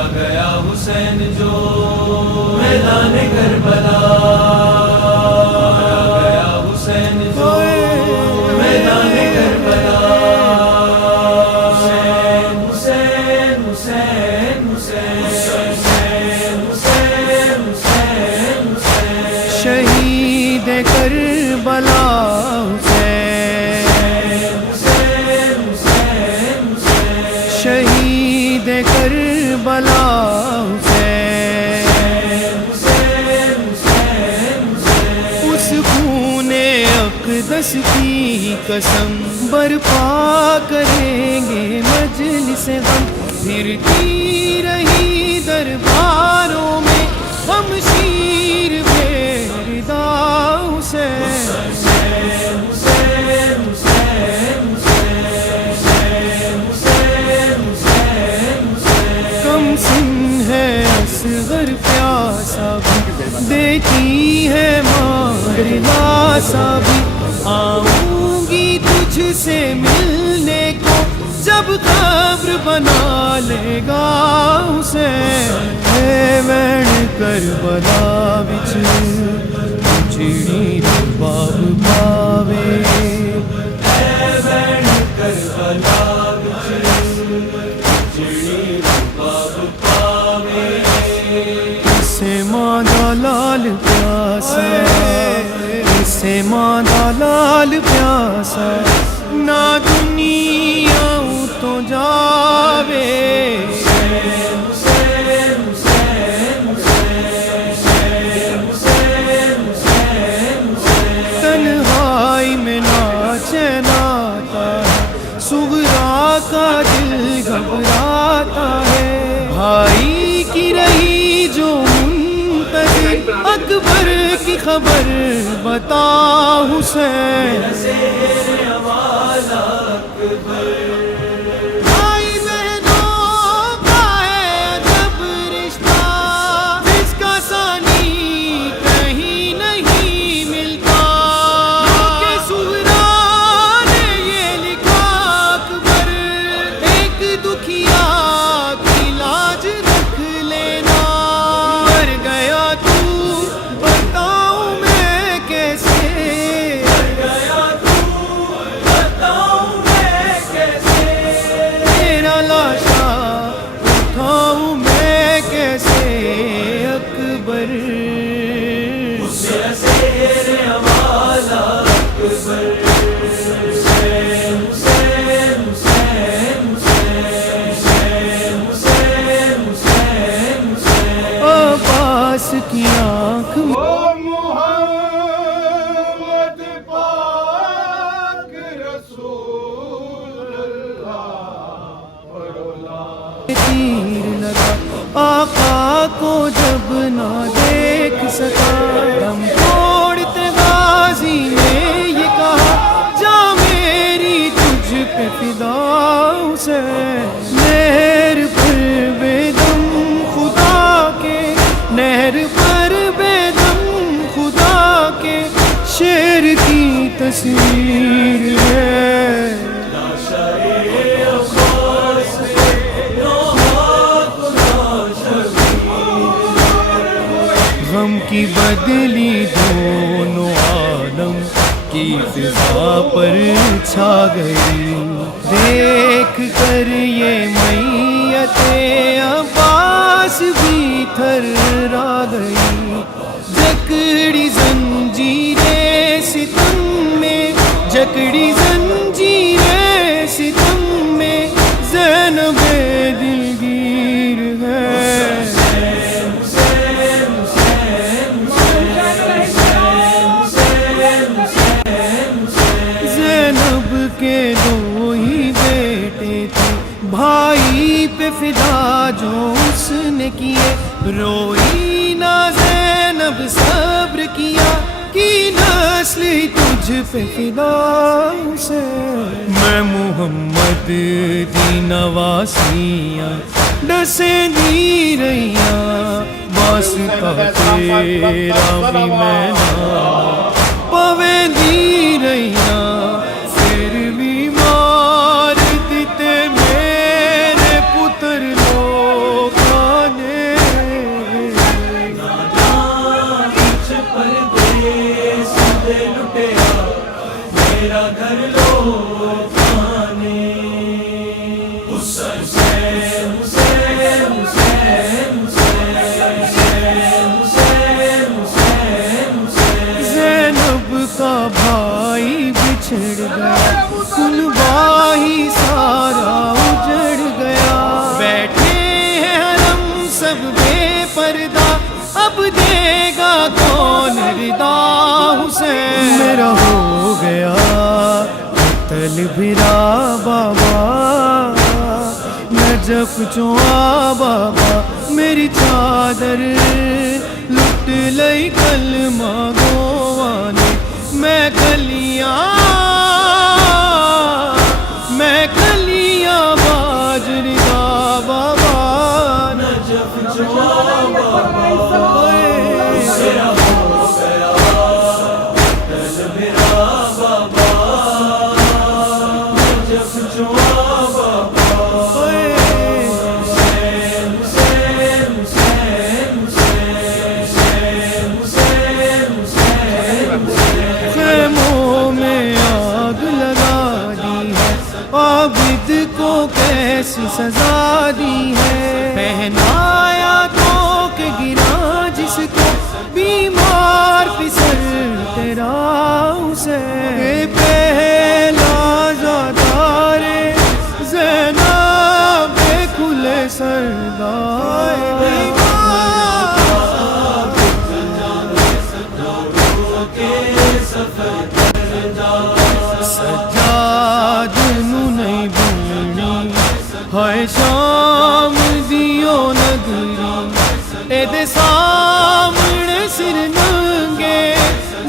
مارا گیا حسین جو میدان کربلا، مارا گیا حسین جو میدان کربلا، حسین حسین حسین حسین حسین حسین حسین شہید کربلا شہید کربلا حسین، اس خون اقدس کی قسم برپا کریں گے مجلس غم، پھرتی رہی درباروں میں ہم شیر بے ردا حسین، اصغر پیاسا بھی دیتی ہے مگر لاسا بھی، آؤں گی تجھ سے ملنے کو جب قبر بنا لے گا حسین، ہے وین کربلا وچ چڑی باب پاوے، ہے وین کربلا وچ چڑی باب پاوے، اسے ماں دا لال پیاسا، اسے ماں دا لال پیاسا، نہ دنیا تو جاوے، تنہائی میں ناچے ناتا ہے، صغرا کا دل گھبراتا ہے، بھائی کی رہی جو منتظر اکبر کی خبر بتا حسین، بھائی بہنوں کا ہے جب رشتہ، جس کا ثانی کہیں نہیں ملتا، کہ صغرا نے یہ لکھا اکبر ایک دکھیا کی لاج رکھ لینا، مر گیا تو بتاؤں میں کیسے، مر گیا تو بتاؤں میں کیسے، تیرا لاشا اٹھاؤں میں کیسے اکبر، میرا شیر والا اکبر، حسین حسین حسین حسین حسین حسین، عباس کی آنکھ میں محمد پاک رسول اللہ، تیر لگا آقا کو جب نہ دیکھ سکا، دم توڑتے غازی نے یہ کہا جا میری تجھ پہ فدا حسین، نہر پر بے دم خدا کے، نہر پر بے دم خدا کے شیر کی تصویر ہے، غم کی بدلی دونوں عالم کی فضا پر چھا گئی، دیکھ کر یہ میت عباس بھی تھرا گئی، جکڑی زنجیریں ستم میں، جکڑی زنجیریں ستم میں زینب دلگیر ہے، زینب کے دو ہی بیٹے تھے، بھائی پہ فدا جو اس نے کیے، روئی نہ زینب صبر کیا، کی نسل تجھ پہ فدا حسین، میں محمد دی نواسیاں ڈسیں دی رہیاں، واسطہ تیرا بھی میں نہ پوے دی رہیاں، پھر بھی مار دیتے میرے پتر لوگ سب بے پردہ اب دے گا کون ردا حسین میرا ہو گیا قتل بھرا بابا نجف چوا بابا میری چادر لٹ لئی کلمہ گوانے میں کلیاں باجری دا بابا نجف چوا بابا میرا ہو گیا قتل بھرا بابا نجف چوا بابا خیموں میں آگ لگا دی ہے عابد کو کیسی سزا دی ہے پہنایا تو کہ گرا جس کو بیمار پسر تیرا اسے پہلا زادار زینب کھلے سردار سجاد نو نہیں بھولنی ہے شام دیو نگری اے دے سامنے سر ننگے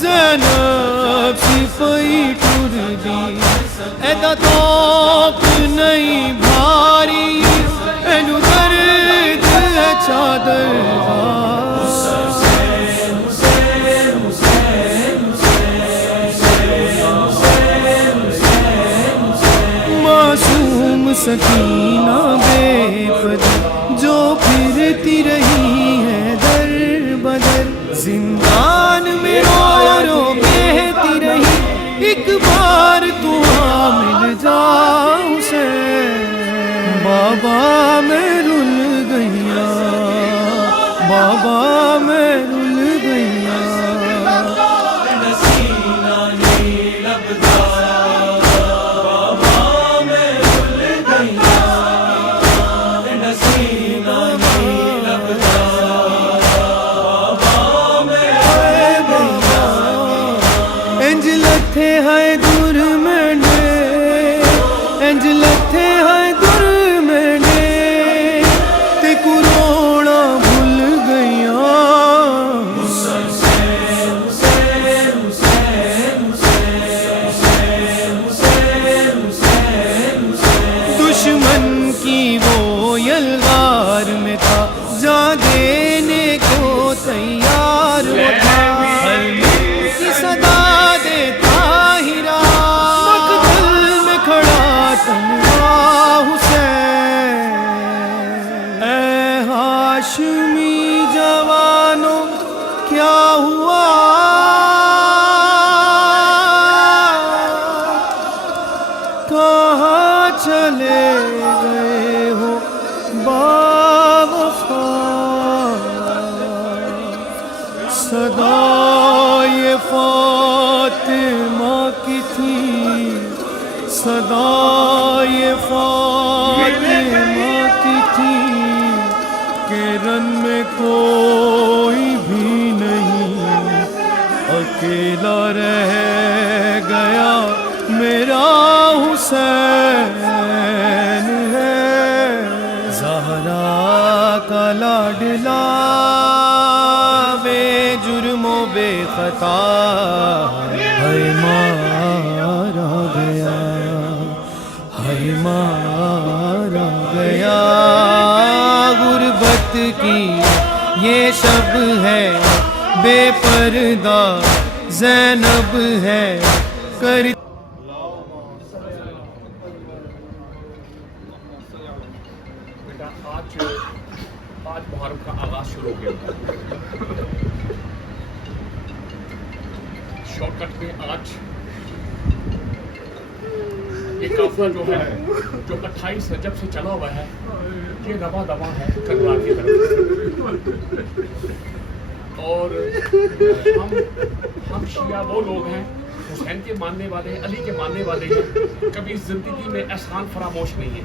زینب سپاہی ٹر دی اے دا توپ نہیں بھاری اینو درد ہے چادر معصوم سکینہ بے پدر جو پھرتی رہی ہے در بدر زندان میں رو رو کہتی رہی ایک بار تو مل جا حسین بابا میں رل گیا بابا میں رل گیا دشمن کی وہ یلغار میں تھا جان دینے کو تیار وہ تھا حلیم کی صدا دیتا ہیرا مقتل میں کھڑا تنہا حسین اے ہاشمی جوانوں کیا ہوا کہاں چلے گئے ہو باوفا صدا یہ فاطمہ کی تھی صدا یہ فاطمہ کی تھی کہ رن میں کوئی بھی نہیں اکیلا رہ گیا میرا حسین ہے زہرا کا لاڈلا بے جرم و بے خطا ہے مارا گیا ہے مارا گیا غربت کی یہ شب ہے بے پردہ زینب ہے کر آج محرم کا آغاز شروع ہو گیا شارٹ کٹ میں آج یہ قافلہ جو ہے جو 28 رجب سے چلا ہوا ہے یہ رواں دواں ہے کربلا کی طرف اور ہم شیعہ وہ لوگ ہیں حسین کے ماننے والے ہیں علی کے ماننے والے ہیں کبھی زندگی میں احسان فراموش نہیں ہے